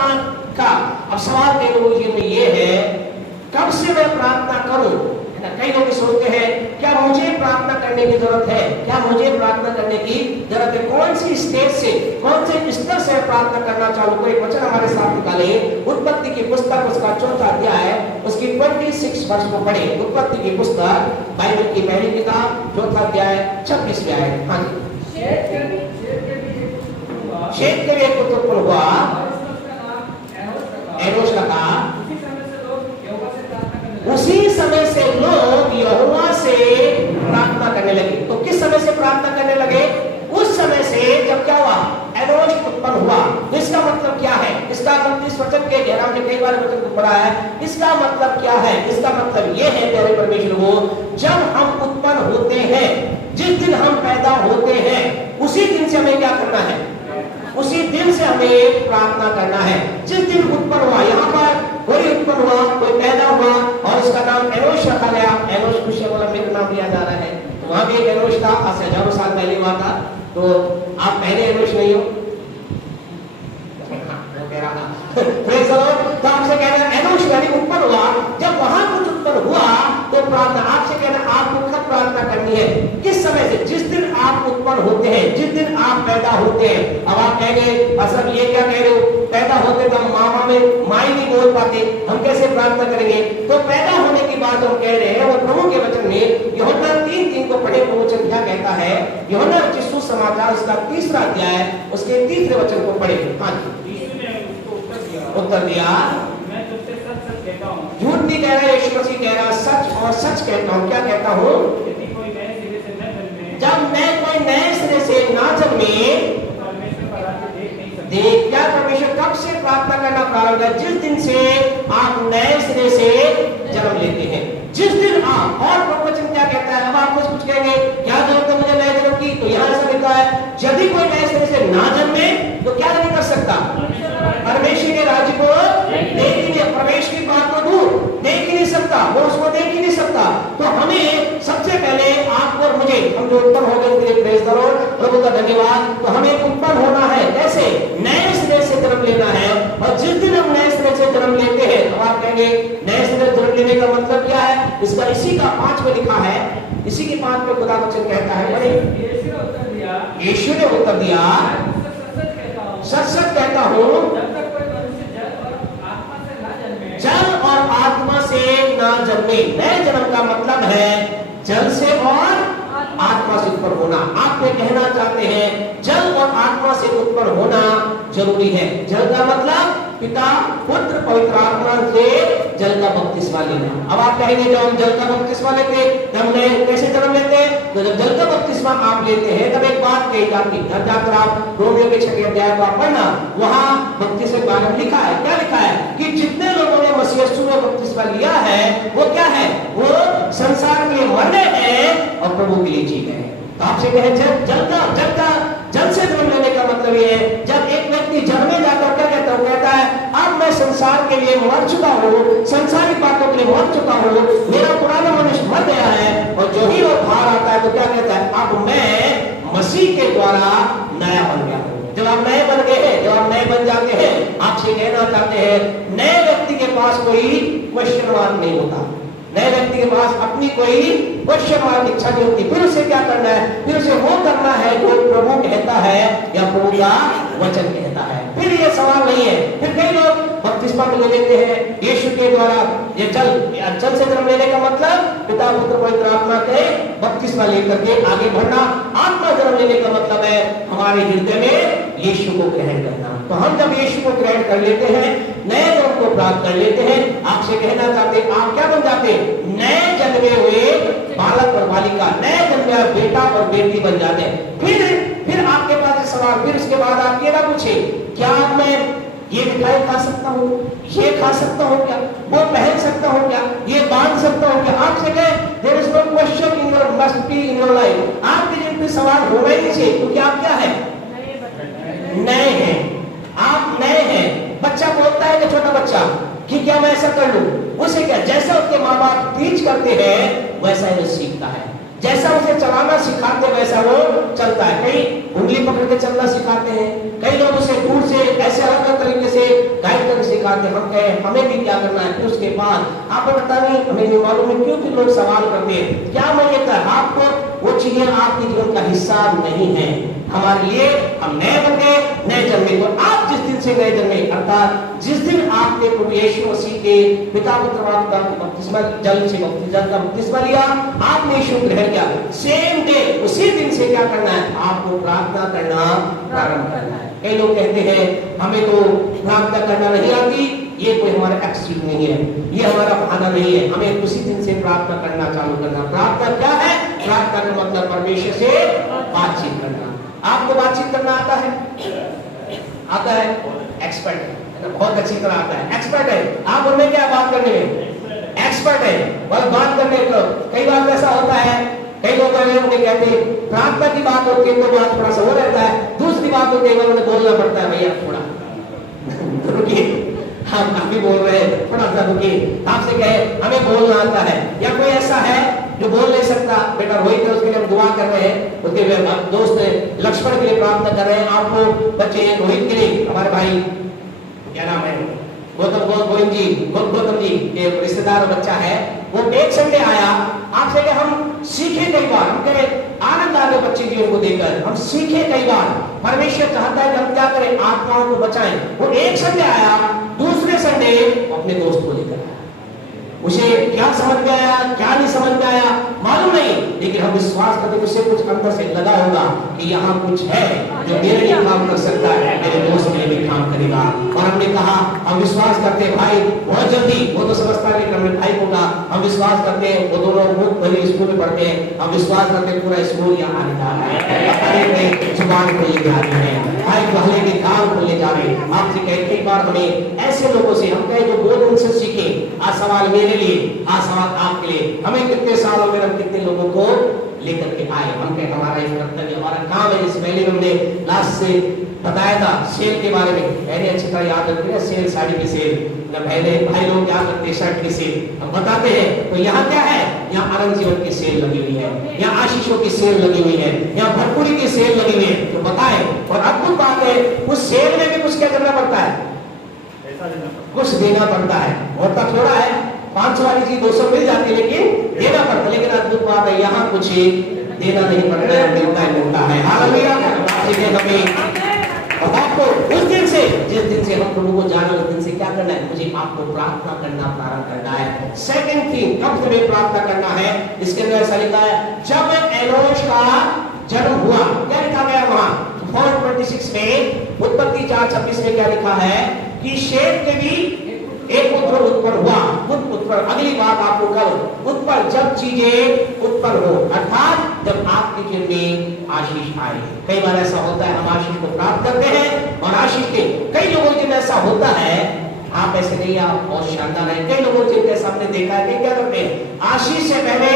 प्रार्थना का। अब सवाल कई लोगों में ये है, कब से मैं प्रार्थना करूं? कई लोग सोचते हैं क्या मुझे प्रार्थना करने की जरूरत है, क्या मुझे प्रार्थना करने की जरूरत है, कौन सी स्टेज से, कौन से स्तर से प्रार्थना करना चाहूं? तो एक वचन हमारे साथ निकाले, उत्पत्ति की पुस्तक उसका 4था अध्याय उसकी 26 वर्ष को पढ़े। उत्पत्ति की पुस्तक बाइबल की पहली किताब 4था अध्याय 26वें आयत। हाँ जी। शेत के लिए पुत्र उत्पन्न हुआ, एनोश का नाम। उसी समय से लोग यहोवा से प्रार्थना करने लगे। तो किस समय से प्रार्थना करने लगे? उस समय से जब क्या हुआ? एनोश उत्पन्न हुआ। इसका मतलब क्या है? इसका मतलब इस वचन के गहरा में कई बार वचन को पढ़ा है। इसका मतलब क्या है? इसका मतलब ये है प्यारे परमेश्वर को, जब हम उत्पन्न होते हैं, जिस दिन हम पैदा होते हैं, उसी दिन से हमें क्या करना है? उसी दिन से हमें प्रार्थना करना है। जिस दिन उत्पन्न हुआ, यहाँ पर कोई उत्पन्न हुआ, कोई पैदा हुआ और उसका नाम एनोश रखा गया। एनोश खुशी वाला मेरा नाम लिया जा रहा है। वहां भी एक एनोश था, आज से हजारों साल पहले हुआ था। तो आप पहले एनोश नहीं हो। तो आपसे कहना एनोश यानी उत्पन्न हुआ, जब वहां कुछ उत्पन्न हुआ तो प्रार्थना, आपसे कहना आपको कब प्रार्थना करनी है? किस समय से? जिस दिन आप उत्पन्न होते हैं, जिस दिन आप पैदा होते हैं। अब आप कहेंगे असर ये क्या कह रहे हो, पैदा होते तो हम मामा में माई नहीं बोल पाते, हम कैसे प्रार्थना करेंगे? तो पैदा होने की बात हम कह रहे हैं। और प्रभु के वचन में यूहन्ना 3:3 को पढ़े, प्रभु वचन क्या कहता है? यूहन्ना रचित सुसमाचार उसका 3रा अध्याय उसके 3रे वचन को पढ़े। हाँ जी। उत्तर दिया, मैं तुझसे सच सच कहता हूं। झूठ नहीं कह रहा, यीशु मसीह कह रहा सच और सच कहता हूं। क्या कहता हूं? यदि कोई नए सिरे से न जन्मे, जब मैं कोई नए सिरे से ना जन्मे, परमेश्वर का राज्य देख नहीं सकता। देख क्या परमेश्वर कब से प्रार्थना करना प्रारंभ है? जिस दिन से आप नए सिरे से जन्म लेते हैं, जिस दिन आप। और प्रवचन क्या कहता है? अब आप कुछ कहेंगे क्या जरूरत है मुझे नए जन्म की? तो यहाँ ऐसा लिखा है, यदि कोई नए सिरे से ना जन्मे तो क्या नहीं कर सकता? परमेश्वर के राज्य को देख ही नहीं, प्रवेश की बात को दूर देख ही नहीं सकता, वो उसको देख ही नहीं सकता। तो हमें सबसे पहले आपको और मुझे, हम जो उत्पन्न हो गए उनके लिए प्रेज द लॉर्ड, प्रभु का धन्यवाद। तो हमें उत्पन्न होना है, कैसे? नए सिरे से जन्म लेना है। और जिस दिन हम नए सिरे से जन्म लेते हैं तो आप कहेंगे नए सिरे से जन्म लेने का मतलब क्या है? इसका इसी का 5 में लिखा है, इसी के 5 में खुदा वचन कहता है। यीशु ने उत्तर दिया, सच सच कहता हूं, जल और आत्मा से ना जन्मे। नए जन्म का मतलब है जल से और आत्मा से उत्पन्न होना। आप ये कहना चाहते हैं जल और आत्मा से उत्पन्न होना जरूरी है। जल का मतलब पिता पुत्र पवित्र आत्मा से जल का बपतिस्मा लेना। अब आप कहेंगे जब हम जल का बपतिस्मा लेते तब हम कैसे जन्म लेते हैं? तो जब जल का बपतिस्मा आप लेते हैं तब एक बात कही जाती है, घर जाकर आप रोमियो के 6 अध्याय को पढ़ना, वहां बपतिस्मा के बारे में लिखा है। क्या लिखा है? कि जितने लोगों ने मसीह यीशु में बपतिस्मा लिया है वो क्या है? वो संसार के लिए मरने हैं और प्रभु के लिए जी गए। तो आपसे कहे जल से जन्म लेने का मतलब ये है, जब एक व्यक्ति जन्मे जाकर क्या कहता है? कहता है अब मैं संसार के लिए मर चुका हूँ, संसारिक बातों के लिए मर चुका हूँ, मेरा पुराना मनुष्य मर गया है। और जो ही वो बाहर आता है तो क्या कहता है? अब मैं मसीह के द्वारा नया बन गया हूँ। जब आप नए बन गए हैं, जब आप नए बन जाते हैं, आपसे कहना चाहते हैं नए व्यक्ति के पास कोई क्वेश्चन मार्क नहीं होता। नए व्यक्ति के पास अपनी कोई क्वेश्चन मार्क इच्छा नहीं होती। फिर उसे क्या करना है? फिर उसे वो करना है जो प्रभु कहता है या प्रभु का वचन कहता है। फिर ये सवाल नहीं है। फिर कई लोग बपतिस्मा ले लेते हैं यीशु के द्वारा। ये जल से जन्म लेने का मतलब पिता पुत्र पवित्र आत्मा के बपतिस्मा लेकर के आगे बढ़ना। आत्मा जन्म लेने का मतलब है हमारे हृदय में यीशु को ग्रहण करना। तो हम जब यीशु को ग्रहण कर लेते हैं, नए जन्म को प्राप्त कर लेते हैं, आपसे कहना चाहते हैं आप क्या बन जाते हैं? नए जन्मे हुए बालक और बालिका, नए जन्मे बेटा और बेटी बन जाते हैं। फिर आपके पास सवाल, फिर उसके बाद आप ये ना पूछे क्या मैं ये मिठाई खा सकता हूँ, ये खा सकता हूँ क्या, वो पहन सकता हूँ क्या, ये बांध सकता हूँ क्या? आपसे कहे there is no question in your must be in your life. आपके जिन पे सवाल हो रहे हैं क्योंकि आप क्या है? नए हैं। आप नए हैं। बच्चा बोलता है कि छोटा बच्चा कि क्या मैं ऐसा कर लूं, उसे क्या जैसा उसके माँ बाप टीच करते हैं वैसा ही सीखता है। जैसा उसे चलाना सिखाते वैसा वो चलता है। कई उंगली पकड़ के चलना सिखाते हैं, कई लोग उसे दूर से ऐसे अलग अलग तरीके से गाइड सिखाते, हम कहें हमें भी क्या करना है, फिर उसके बाद आप पता नहीं, हमें नहीं मालूम है क्यों कि लोग सवाल करते हैं, क्या मैं ये कह आपको वो चीजें आपके जीवन का हिस्सा नहीं है हमारे लिए। हम नए बन गए, नए जन्मे। तो आप जिस दिन से नए जन्मे, अर्थात जिस दिन आपने प्रभु यीशु मसीह के पिता पुत्र आत्मा का बपतिस्मा जल से बपतिस्मा लिया, आपने यीशु ग्रहण किया, सेम डे उसी दिन से क्या करना है, आपको प्रार्थना करना प्रारंभ करना है। कई लोग कहते हैं हमें तो प्रार्थना करना नहीं आती, ये कोई हमारा एक्सक्यूज नहीं है, ये हमारा बहाना नहीं है, हमें उसी दिन से प्रार्थना करना चालू करना। प्रार्थना क्या है? प्रार्थना का मतलब परमेश्वर से बातचीत करना। आपको बातचीत करना आता है? आता है? एक्सपर्ट है, बहुत अच्छी तरह आता है, एक्सपर्ट है। आप उनमें क्या बात करने में एक्सपर्ट है, बस बात करने को। कई बार ऐसा होता है, कई लोग उन्हें कहते हैं प्रार्थना की बात होती है तो बात थोड़ा सा हो रहता है, दूसरी बात होती है उन्हें बोलना पड़ता है, भैया थोड़ा रुकिए, हम काफी बोल रहे हैं, थोड़ा सा रुकिए। आपसे कहे हमें बोलना आता है, या कोई ऐसा है जो बोल नहीं सकता, बेटा रोहित है उसके लिए हम दुआ कर रहे हैं, उसके दोस्त लक्ष्मण के लिए प्रार्थना कर रहे हैं, आपको बच्चे रोहित के लिए, हमारे भाई क्या नाम है, गौतम जी के रिश्तेदार बच्चा है, वो एक संडे आया, आपसे कहे हम सीखे कई बार, हम कहे आनंद आ गया बच्चे जीवन को देखकर, हम सीखे कई बार। परमेश्वर चाहता है कि हम क्या करें, आत्माओं को बचाएं। वो एक संडे आया, दूसरे संडे अपने दोस्त को लेकर आया, उसे क्या समझ में आया क्या नहीं समझ में आया मालूम नहीं, लेकिन हम विश्वास करते हैं उसे कुछ अंदर से लगा होगा कि यहाँ कुछ है जो मेरे लिए काम कर सकता है, मेरे दोस्त के लिए भी काम करेगा। और हमने कहा हम विश्वास करते हैं भाई बहुत जल्दी, वो तो समझता है कि हमने भाई होगा, हम विश्वास करते हैं वो दोनों मुक्त भरी स्कूल में पढ़ते हैं, हम विश्वास करते हैं पूरा स्कूल यहाँ आने जा रहा है, जुबान खोलने जा रहे हैं, भाई पहले के काम खोलने जा रहे हैं। आपसे कहे कई बार हमें ऐसे लोगों से हम कहे जो 2 दिन से सीखे, आज सवाल मेरे लिए, आज सवाल आपके लिए, हमें कितने सालों में हम कितने लोगों को लेकर के आए, हम कहे हमारा एक कर्तव्य हमारा काम है। जिस पहले हमने लास्ट से बताया था सेल के बारे में, मैंने अच्छी तरह याद रखते हैं, सेल साड़ी की सेल, पहले भाई लोग क्या करते हैं शर्ट की सेल, हम बताते हैं। तो यहाँ क्या है, यहाँ आनंद जीवन की सेल लगी हुई है, यहाँ आशीषों की सेल लगी हुई है, यहाँ भरपूरी की सेल लगी हुई है, तो बताए। और अद्भुत बात है उस सेल में भी कुछ क्या करना पड़ता है, कुछ देना पड़ता है, होता थोड़ा है, 500 वाली चीज 200 मिल जाती है लेकिन देना पड़ता है। लेकिन अद्भुत बात है यहाँ कुछ देना नहीं पड़ता है, मिलता है। हालेलुया। हमें और आपको उस दिन से, जिस दिन से हम प्रभु को जाने, उस दिन से क्या करना है, मुझे आपको प्रार्थना करना प्रारंभ करना है। सेकंड थिंग, कब हमें प्रार्थना करना है, इसके अंदर ऐसा लिखा है जब एनोश का जन्म हुआ, क्या लिखा गया वहां 4:26 में, उत्पत्ति 4:26 में क्या लिखा है कि शेत के भी एक पुत्र उत्पन्न हुआ। उत्पन्न, अगली बात आपको कल उत्पन्न, जब चीजें उत्पन्न हो, अर्थात जब आपके जीवन में आशीष आए। कई बार ऐसा होता है हम आशीष को प्राप्त करते हैं और आशीष के कई लोगों के ऐसा होता है, आप ऐसे नहीं, आप बहुत शानदार है। कई लोगों जिनके सामने देखा है कि क्या करते हैं, आशीष से पहले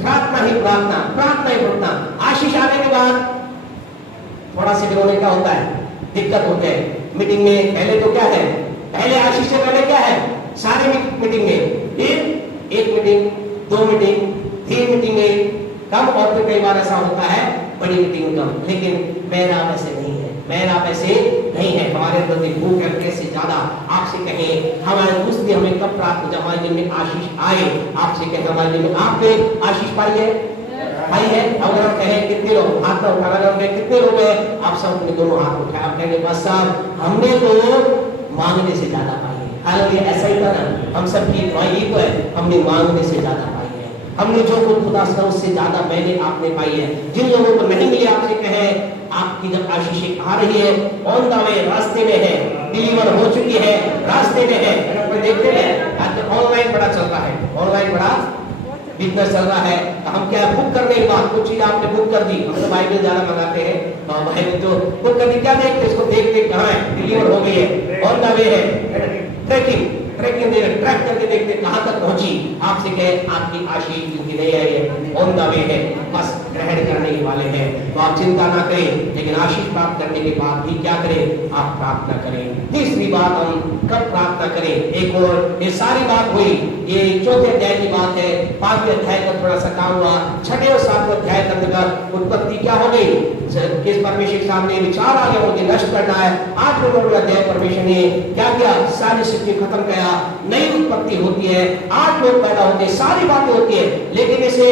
प्रार्थना ही प्रार्थना, प्रार्थना ही प्रार्थना, आशीष आने के बाद थोड़ा सा गिरोने का होता है, दिक्कत होते हैं। मीटिंग में पहले तो क्या है, पहले आशीष से पहले क्या है, सारी मीटिंग में फिर 1 मीटिंग, 2 मीटिंग, 3 मीटिंग कम, और फिर कई बार ऐसा होता है बड़ी मीटिंग कम। लेकिन मेरा वैसे नहीं है, मेरा वैसे नहीं है। हमारे अंदर भूख है कैसे ज्यादा, आपसे कहें हमारे दूसरी हमें कब प्राप्त हो जाए, हमारे दिन में आशीष आए। आपसे कहें हमारे दिन में आपने आशीष पाई है, भाई है। अगर हम कहें कितने लोग हाथ में उठाना, कितने लोग हैं, आप सब अपने दोनों हाथ उठाए, आप कहेंगे बस साहब हमने तो मांगने से ज्यादा पाई है। हालांकि ऐसा ही था ना, हम सब की दुआई तो है, हमने मांगने से ज्यादा पाई है, हमने जो कुछ खुदा से उससे ज्यादा मैंने आपने पाई है। जिन लोगों को नहीं मिली, आपसे कहें आपकी जब आशीष आ रही है, ऑन द वे, रास्ते में है, डिलीवर हो चुकी है, रास्ते में है। देखते हैं आज ऑनलाइन बड़ा चल रहा है, ऑनलाइन बड़ा बिजनेस चल रहा है। हम क्या बुक करने के बाद कुछ चीज आपने बुक कर दी, हम तो बाइबल ज्यादा मंगाते हैं, बाइबल तो बुक कर दी, क्या देखते इसको देखते कहाँ है, डिलीवर हो गई है, ऑन द वे है, ट्रैकिंग ट्रैक करके देखते कहाँ तक पहुंची। आपसे कहे आपकी आशीष नहीं है, ऑन द वे है, बस ग्रहण करने वाले हैं। तो आप चिंता ना करें, लेकिन आशीष प्राप्त करने के बाद भी क्या करें, आप प्रार्थना करें। तीसरी बात, हम कब प्रार्थना करें। एक और ये सारी बात हुई, ये 4थे अध्याय की बात है। 5वें अध्याय का थोड़ा सा काम हुआ। 6वें और 7वें अध्याय के अंतर्गत उत्पत्ति क्या हो गई, किस परमेश्वर के सामने विचार आ गया, मुझे नष्ट करना है। 8वें और 9वें अध्याय परमेश्वर ने क्या किया, सारी सृष्टि खत्म किया, नई उत्पत्ति होती है, 8 लोग पैदा होते हैं, सारी बातें होती है। लेकिन इसे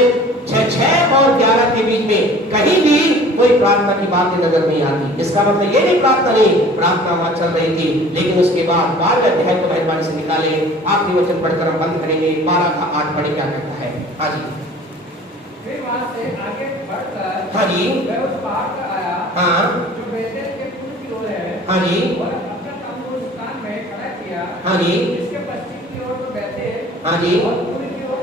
6 और 11 के बीच में कहीं भी कोई प्रार्थना की बातें नजर नहीं आती। इसका मतलब ये नहीं प्रार्थना नहीं, प्रार्थना वहां चल रही थी। लेकिन उसके बाद 12वें अध्याय को मेहरबानी से निकाले, आखिरी वचन पढ़कर हम बंद करेंगे। 12 का 8 पढ़े, क्या कहता है। हाँ जी, फिर वहां से आगे बढ़कर हाँ जी, वह उस पहाड़ पर आया, हाँ, जो बेतेल के पूर्व की ओर है, हाँ जी, और अपना तम्बू उस स्थान में खड़ा किया, हाँ जी, जिसके पश्चिम की ओर तो बेतेल, हाँ जी, और पूर्व की ओर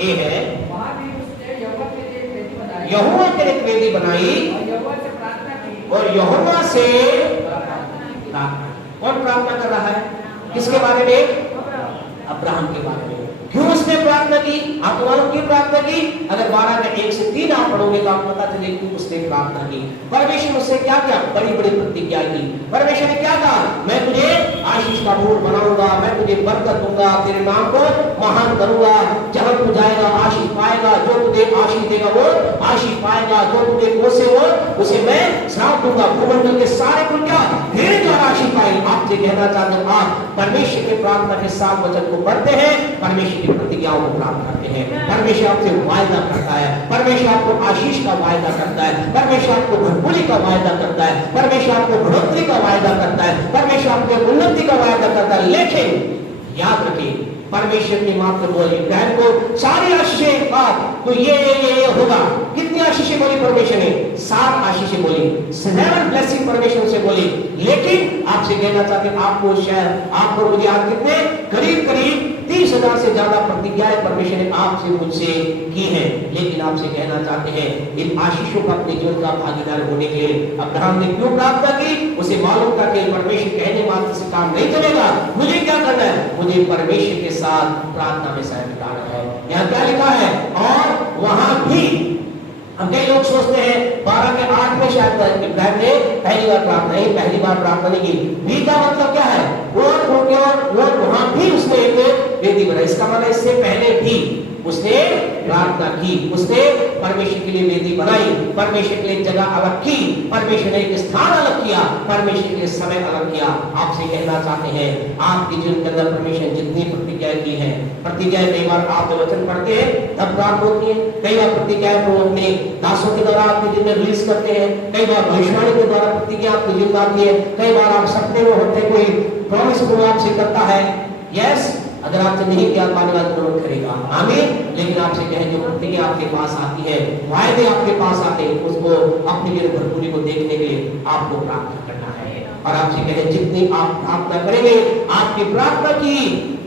ए है। वहां भी उसने यहोवा के लिए एक वेदी बनाई, यहोवा के लिए एक वेदी बनाई, और यहोवा से प्रार्थना की, और यहोवा से प्रार्थना। कौन प्रार्थना कर रहा है, किसके बारे में, अब्राहम के बारे में। क्यों उसने प्रार्थना की, आपको मालूम क्यों प्रार्थना की। अगर 12 के 1 से 3 आप पढ़ोगे तो आपको पता चले क्यों उसने प्रार्थना की। परमेश्वर उससे क्या क्या बड़ी बड़ी प्रतिज्ञा की। परमेश्वर ने क्या कहा, मैं तुझे आशीष का मूल बनाऊंगा, मैं तुझे बरकत दूंगा, तेरे नाम को महान करूंगा, जहां तू जाएगा आशीष पाएगा, जो तुझे आशीष देगा वो आशीष पाएगा, जो तुझे कोसे वो उसे मैं श्राप दूंगा। भूमंडल के सारे कुल क्या तेरे द्वारा आशीष पाएंगे। आपसे कहना चाहते हैं, आप परमेश्वर की प्रार्थना के साथ वचन को पढ़ते हैं, परमेश्वर की प्रतिज्ञाओं को प्राप्त करते हैं। परमेश्वर आपसे वायदा करता है, परमेश्वर आपको आशीष का वायदा करता है, परमेश्वर आपको भरपूरी का वायदा करता है, परमेश्वर आपको बढ़ोतरी का वायदा करता है, परमेश्वर आपको उन्नति का वायदा करता है। लेकिन याद रखिए, परमेश्वर की मात्र बोली बहन को सारी आशीषें बात तो ये होगा। कितनी आशीषें बोली परमेश्वर ने, 7 आशीषें बोली, 7 ब्लेसिंग परमेश्वर से बोली। लेकिन आपसे कहना चाहते हैं, आपको शायद आपको मुझे आज कितने करीब 30,000 से ज्यादा प्रतिज्ञाएं परमेश्वर ने आपसे मुझसे की हैं। लेकिन आपसे कहना चाहते हैं, इन आशीषों का अपने जीवन का भागीदार होने के लिए अब्राहम ने क्यों प्रार्थना की। उसे मालूम था कि परमेश्वर कहने मात्र से काम नहीं चलेगा, मुझे क्या करना है, मुझे परमेश्वर के साथ प्रार्थना में समय बिताना है। यहाँ क्या लिखा है, और वहां भी हम कई लोग सोचते हैं 12 के 8 में शायद इब्राहिम ने पहली बार प्रार्थना नहीं, पहली बार प्रार्थना नहीं की। भी का मतलब क्या है, वो वहां भी उसने एक वेदी बनाई। इसका मतलब इससे पहले भी उसने प्रार्थना की, उसने परमेश्वर के लिए वेदी बनाई, परमेश्वर के लिए जगह अलग की, परमेश्वर ने एक स्थान अलग किया, परमेश्वर के लिए समय अलग किया। आपसे कहना चाहते हैं, आपके जीवन के अंदर परमेश्वर जितनी प्रतिज्ञाएं की हैं, प्रतिज्ञाएं कई बार आप जब वचन पढ़ते हैं तब प्राप्त होती है, कई बार प्रतिज्ञाएं को अपने दासों के द्वारा आपके जीवन में रिलीज करते हैं, कई बार भविष्यवाणी के द्वारा प्रतिज्ञा आपके जीवन में आती है, कई बार आप सपने में होते कोई प्रॉमिस को आपसे करता है। यस, अगर आपसे नहीं किया पाने वाला जरूर करेगा, आमीन। लेकिन आपसे कहें जो प्रतिज्ञा आपके पास आती है, वायदे आपके पास आते हैं, उसको अपनी लिए भरपूरी को देखने के लिए आपको प्रार्थना करना है। और आपसे कहें जितनी आप प्रार्थना करेंगे, आपकी प्रार्थना की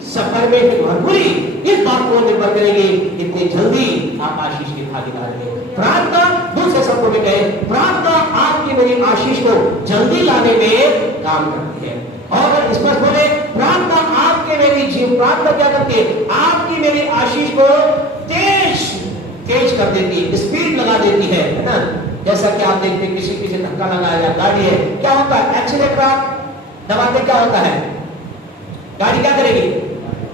सफर में भरपूरी इस बात को निर्भर करेगी कितनी जल्दी आप आशीष के भागीदार हैं। प्रार्थना, दूसरे शब्दों में कहें, प्रार्थना आपकी मेरी आशीष को जल्दी लाने में काम करती है। और स्पष्ट बोले, प्रार्थना आपके मेरी जीवन, प्रार्थना क्या करती है, आपकी मेरी आशीष को तेज कर देती है, स्पीड लगा देती है ना। जैसा कि आप देखते हैं किसी से धक्का लगाया या गाड़ी है, क्या होता है, एक्सीलेटर आप दबाते क्या होता है, गाड़ी क्या करेगी,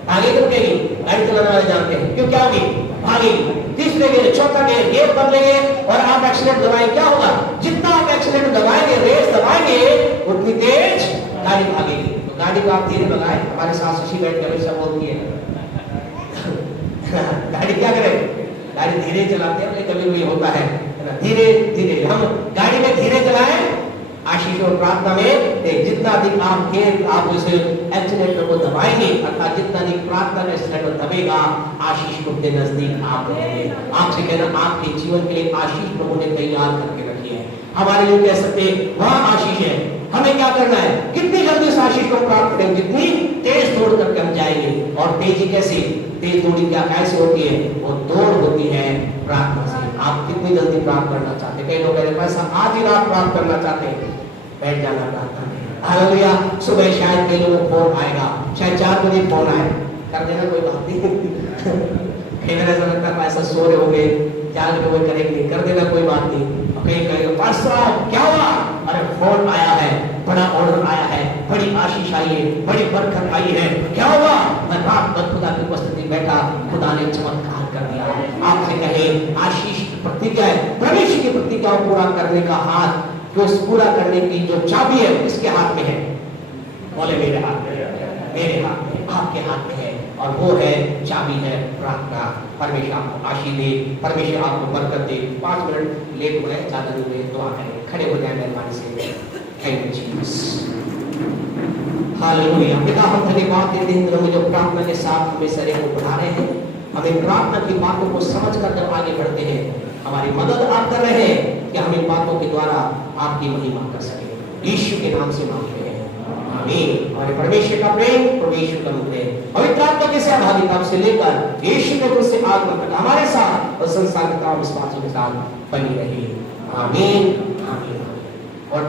आगे रुकेगी। गाड़ी चलाने वाले जानते हैं क्यों, क्या होगी, भागेगी। तीसरे गियर, चौथा गियर, गियर बदलेंगे और आप एक्सीलेटर दबाएंगे, क्या होगा, जितना आप एक्सीलेटर दबाएंगे, रेस दबाएंगे, उतनी तेज गाड़ी भागेगी। तो गाड़ी को आप धीरे लगाए, हमारे साथ शशि बैठ कर हमेशा बोलती है गाड़ी क्या करे, गाड़ी धीरे चलाते हैं, लेकिन कभी भी होता है ना, धीरे धीरे हम गाड़ी में धीरे चलाएं, आशीष और प्रार्थना में जितना अधिक आप उस एक्सीलेटर को दबाएंगे, अर्थात जितना अधिक प्रार्थना का एक्सीलेटर दबेगा, आशीष को अपने नजदीक आप रखेंगे। आपसे कहना, आपके जीवन के लिए आशीष प्रभु ने तैयार करके रखी है। हमारे लिए कह सकते हैं वहां आशीष है, हमें क्या करना है, कितनी जल्दी उस आशीष को प्राप्त करेंगे, जितनी तेज दौड़ करके हम जाएंगे। और तेजी कैसे, तेज दौड़ी क्या कैसे होती है, वो दौड़ होती है प्रार्थना से। आप कितनी जल्दी प्राप्त करना चाहते हैं, कई लोग मेरे पैसा आज ही रात प्राप्त करना चाहते हैं, बैठ जाना प्रार्थना में। हालेलुया। सुबह शायद कई लोगों को फोन आएगा, शायद 4 बजे फोन आए, कर देना, कोई बात नहीं। कई बार ऐसा लगता है ऐसा सो रहे होंगे, जाल में वो करेंगे, कर देना कोई बात नहीं। कहीं कहेंगे पास्टर क्या हुआ, अरे फोन आया है, बड़ा ऑर्डर आया है, बड़ी आशीष आई है, बड़ी बरकत आई है, क्या हुआ, मैं रात भर खुदा की उपस्थिति में बैठा, खुदा ने चमत्कार कर दिया। आपसे कहे आशीष की प्रतिज्ञा है, परमेश्वर की प्रतिज्ञा को पूरा करने का हाथ, जो पूरा करने की जो चाबी है किसके हाथ में है? बोले मेरे हाथ में, मेरे हाथ में, आपके हाथ में है, और वो है चाबी है प्रार्थना। परमेश्वर आपको आशीष दे, परमेश्वर आपको बरकत दे। 5 मिनट लेट हुए, ज्यादा नहीं हुए, दुआ करें, खड़े हो जाए मेहरबानी से। Thank you Jesus, hallelujah. पिता हम धन्यवाद देते हैं जो मुझे प्रार्थना के साथ हमें शरीर को बढ़ा रहे हैं, हमें प्रार्थना की बातों को समझ कर जब आगे बढ़ते हैं, हमारी मदद आप कर रहे हैं कि हम इन बातों के द्वारा आपकी महिमा कर सके। यीशु के नाम से मांगते हैं, आमीन। हमारे परमेश्वर का प्रेम, परमेश्वर का अनुग्रह, पवित्र आत्मा के सहभागिता से लेकर यीशु के से आगमन तक हमारे साथ और संसार के तमाम विश्वासियों के साथ बनी रही। आमीन, आमीन। और